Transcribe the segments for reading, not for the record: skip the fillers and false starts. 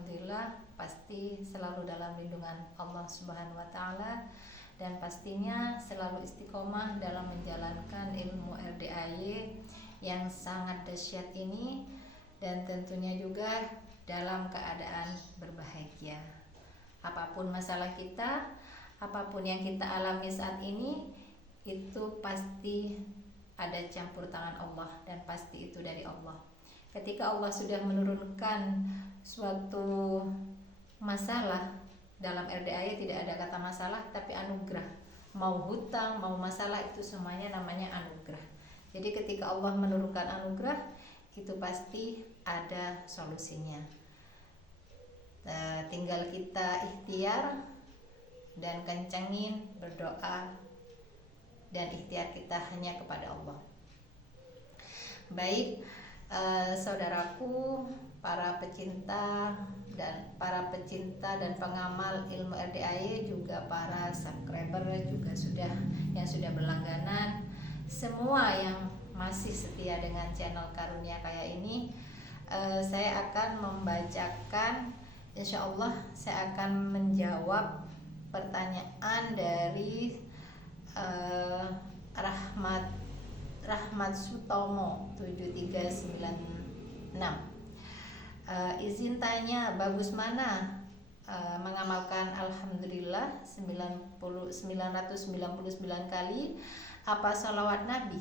alhamdulillah pasti selalu dalam lindungan Allah Subhanahu wa taala, dan pastinya selalu istiqomah dalam menjalankan ilmu RDAY yang sangat dahsyat ini, dan tentunya juga dalam keadaan berbahagia. Apapun masalah kita, apapun yang kita alami saat ini, itu pasti ada campur tangan Allah dan pasti itu dari Allah. Ketika Allah sudah menurunkan suatu masalah dalam RDAY, tidak ada kata masalah tapi anugerah. Mau hutang, mau masalah, itu semuanya namanya anugerah. Jadi ketika Allah menurunkan anugerah, itu pasti ada solusinya. Tinggal kita ikhtiar dan kencangin berdoa, dan ikhtiar kita hanya kepada Allah. Baik, saudaraku, para pecinta dan pengamal ilmu RDAY, juga para subscriber juga yang sudah berlangganan, semua yang masih setia dengan channel Karunia Kaya ini, saya akan membacakan, insya Allah saya akan menjawab pertanyaan dari Rahmat Sutomo 7396. Izin tanya, bagus mana mengamalkan alhamdulillah 999 kali apa sholawat Nabi?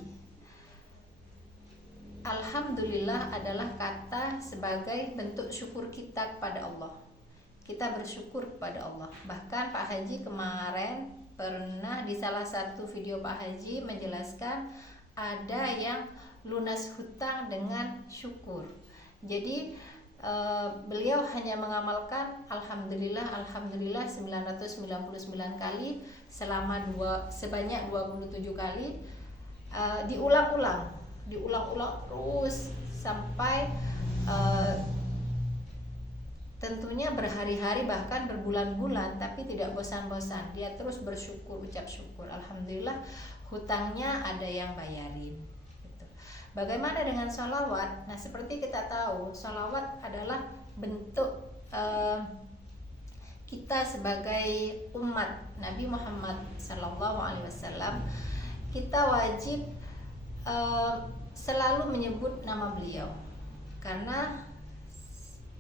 Alhamdulillah adalah kata sebagai bentuk syukur kita kepada Allah. Kita bersyukur kepada Allah. Bahkan Pak Haji kemarin pernah di salah satu video Pak Haji menjelaskan ada yang lunas hutang dengan syukur. Jadi beliau hanya mengamalkan alhamdulillah 999 kali sebanyak 27 kali, diulang-ulang terus sampai tentunya berhari-hari bahkan berbulan-bulan, tapi tidak bosan-bosan. Dia terus bersyukur, ucap syukur, alhamdulillah hutangnya ada yang bayarin gitu. Bagaimana dengan sholawat? Nah, seperti kita tahu, sholawat adalah bentuk kita sebagai umat Nabi Muhammad SAW, kita wajib selalu menyebut nama beliau, karena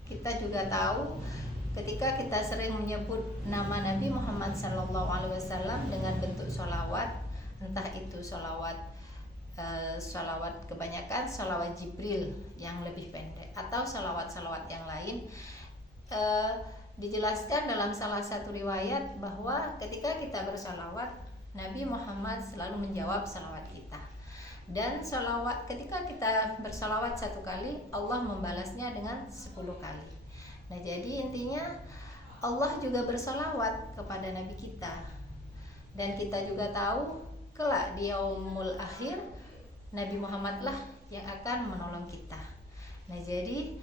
kita juga tahu ketika kita sering menyebut nama Nabi Muhammad SAW dengan bentuk sholawat, entah itu sholawat kebanyakan sholawat Jibril yang lebih pendek atau sholawat yang lain, dijelaskan dalam salah satu riwayat bahwa ketika kita bersholawat, Nabi Muhammad selalu menjawab sholawat kita. Dan sholawat, ketika kita bersholawat 1 kali, Allah membalasnya dengan 10 kali. Nah, jadi intinya Allah juga bersholawat kepada Nabi kita. Dan kita juga tahu kelak di yaumul akhir, Nabi Muhammad lah yang akan menolong kita. Nah, jadi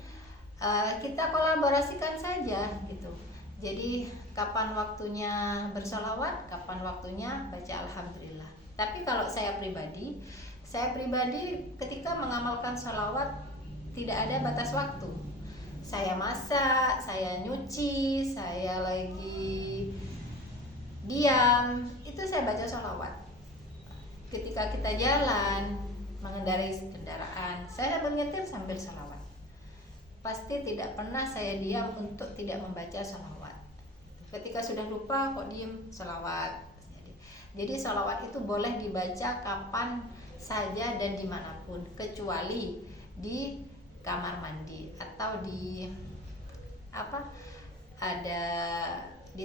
kita kolaborasikan saja gitu. Jadi kapan waktunya bersholawat, kapan waktunya baca alhamdulillah. Tapi kalau saya pribadi ketika mengamalkan sholawat tidak ada batas waktu. Saya masak, saya nyuci, saya lagi diam, itu saya baca sholawat. Ketika kita jalan, mengendarai kendaraan, saya menyetir sambil sholawat. Pasti tidak pernah saya diam untuk tidak membaca sholawat. Ketika sudah lupa kok diem, sholawat. Jadi sholawat itu boleh dibaca kapan saja dan dimanapun, kecuali di kamar mandi atau di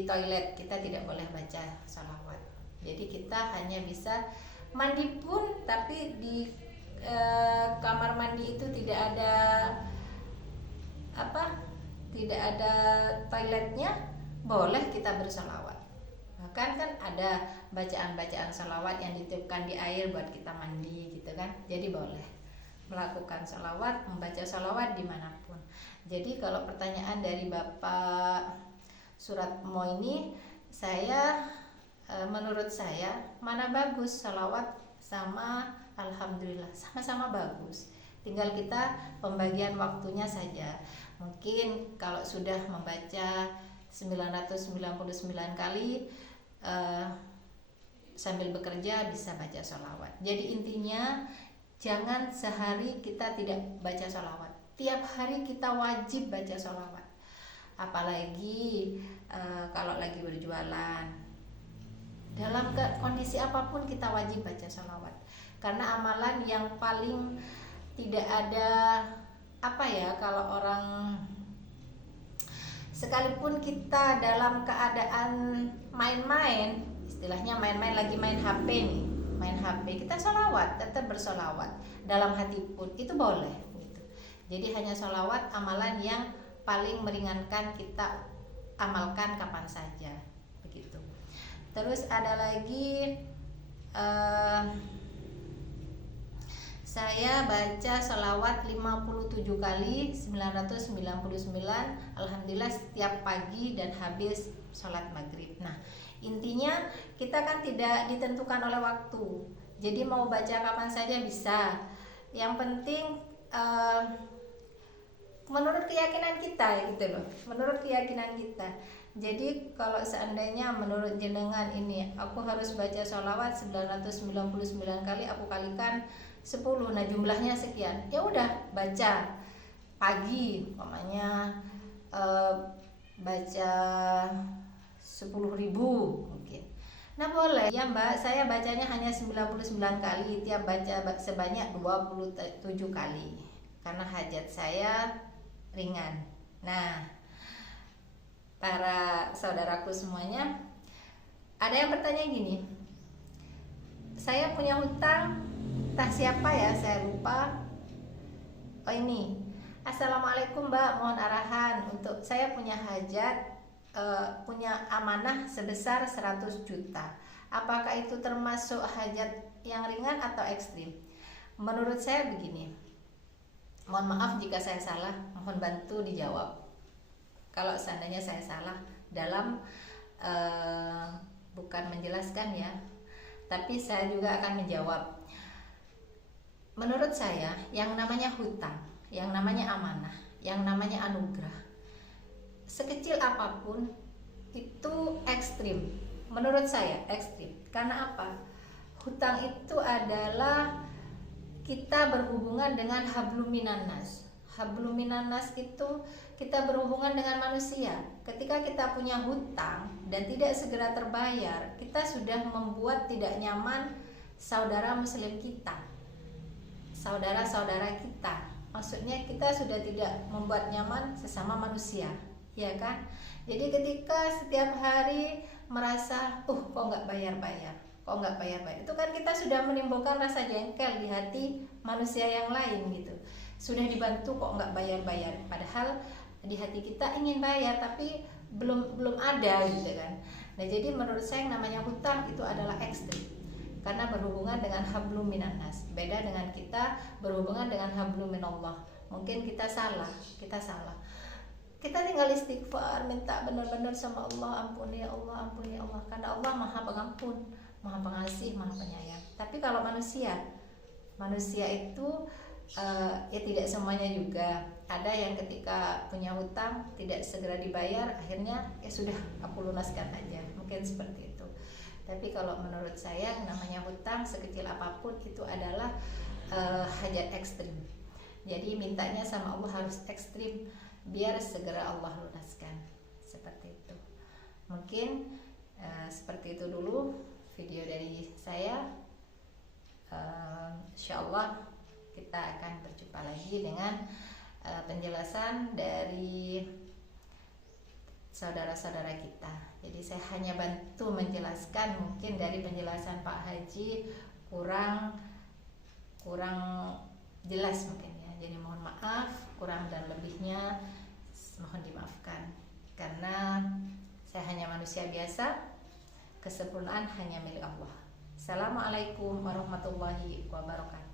toilet, kita tidak boleh baca sholawat. Jadi kita hanya bisa mandi pun, tapi di kamar mandi itu tidak ada toiletnya, boleh kita bersholawat. Bahkan kan ada bacaan-bacaan sholawat yang ditiupkan di air buat kita mandi gitu kan. Jadi boleh melakukan sholawat, membaca sholawat dimanapun. Jadi kalau pertanyaan dari Bapak Suratmo ini, menurut saya mana bagus sholawat sama alhamdulillah, sama-sama bagus. tinggal kita pembagian waktunya saja. Mungkin kalau sudah membaca 999 kali sambil bekerja bisa baca sholawat. Jadi intinya jangan sehari kita tidak baca sholawat. Tiap hari kita wajib baca sholawat. Apalagi kalau lagi berjualan, dalam kondisi apapun kita wajib baca sholawat. Karena amalan yang paling tidak ada kalau orang, sekalipun kita dalam keadaan main-main, istilahnya main-main, lagi main HP nih, main HP, kita sholawat, tetap bersolawat dalam hati pun itu boleh gitu. Jadi hanya sholawat amalan yang paling meringankan, kita amalkan kapan saja begitu. Terus ada lagi saya baca sholawat 57 kali 999, alhamdulillah setiap pagi dan habis sholat maghrib. Nah intinya kita kan tidak ditentukan oleh waktu, jadi mau baca kapan saja bisa. Yang penting menurut keyakinan kita gitu loh, menurut keyakinan kita. Jadi kalau seandainya menurut jenengan ini aku harus baca sholawat 999 kali, aku kalikan 10, nah jumlahnya sekian, ya udah baca pagi umpamanya baca 10.000 mungkin. Nah boleh ya Mbak, saya bacanya hanya 99 kali, tiap baca sebanyak 27 kali karena hajat saya ringan. Nah para saudaraku semuanya, ada yang bertanya gini, saya punya hutang, entah siapa ya, saya lupa. Oh ini, Assalamualaikum Mbak, mohon arahan untuk saya punya hajat, punya amanah sebesar 100 juta. Apakah itu termasuk hajat yang ringan atau ekstrim? Menurut saya begini, mohon maaf jika saya salah, mohon bantu dijawab kalau seandainya saya salah dalam bukan menjelaskan ya, tapi saya juga akan menjawab. Menurut saya yang namanya hutang, yang namanya amanah, yang namanya anugerah, sekecil apapun itu ekstrim. Menurut saya ekstrim. Karena apa? Hutang itu adalah kita berhubungan dengan hablum minan nas. Hablum minan nas itu kita berhubungan dengan manusia. Ketika kita punya hutang dan tidak segera terbayar, kita sudah membuat tidak nyaman saudara muslim kita, saudara-saudara kita. Maksudnya kita sudah tidak membuat nyaman sesama manusia, ya kan? Jadi ketika setiap hari merasa kok nggak bayar-bayar, itu kan kita sudah menimbulkan rasa jengkel di hati manusia yang lain gitu. Sudah dibantu kok nggak bayar-bayar, padahal di hati kita ingin bayar tapi belum ada gitu kan. Nah jadi menurut saya yang namanya hutang itu adalah ekstrim, karena berhubungan dengan hablum minan nas. Beda dengan kita berhubungan dengan hablum minallah. Mungkin kita salah. Kita tinggal istighfar, minta benar-benar sama Allah, ampuni ya Allah, ampuni ya Allah. Karena Allah Maha Pengampun, Maha Pengasih, Maha Penyayang. Tapi kalau manusia itu ya tidak semuanya juga. Ada yang ketika punya hutang tidak segera dibayar, akhirnya ya sudah aku lunaskan aja. Mungkin seperti itu. Tapi kalau menurut saya namanya hutang sekecil apapun itu adalah hajat ekstrim. Jadi mintanya sama Allah harus ekstrim biar segera Allah lunaskan. Seperti itu. Mungkin seperti itu dulu video dari saya. Insyaallah kita akan berjumpa lagi dengan penjelasan dari saudara-saudara kita. Jadi saya hanya bantu menjelaskan, mungkin dari penjelasan Pak Haji kurang jelas mungkin ya. Jadi mohon maaf, kurang dan lebihnya mohon dimaafkan. Karena saya hanya manusia biasa, kesempurnaan hanya milik Allah. Assalamualaikum warahmatullahi wabarakatuh.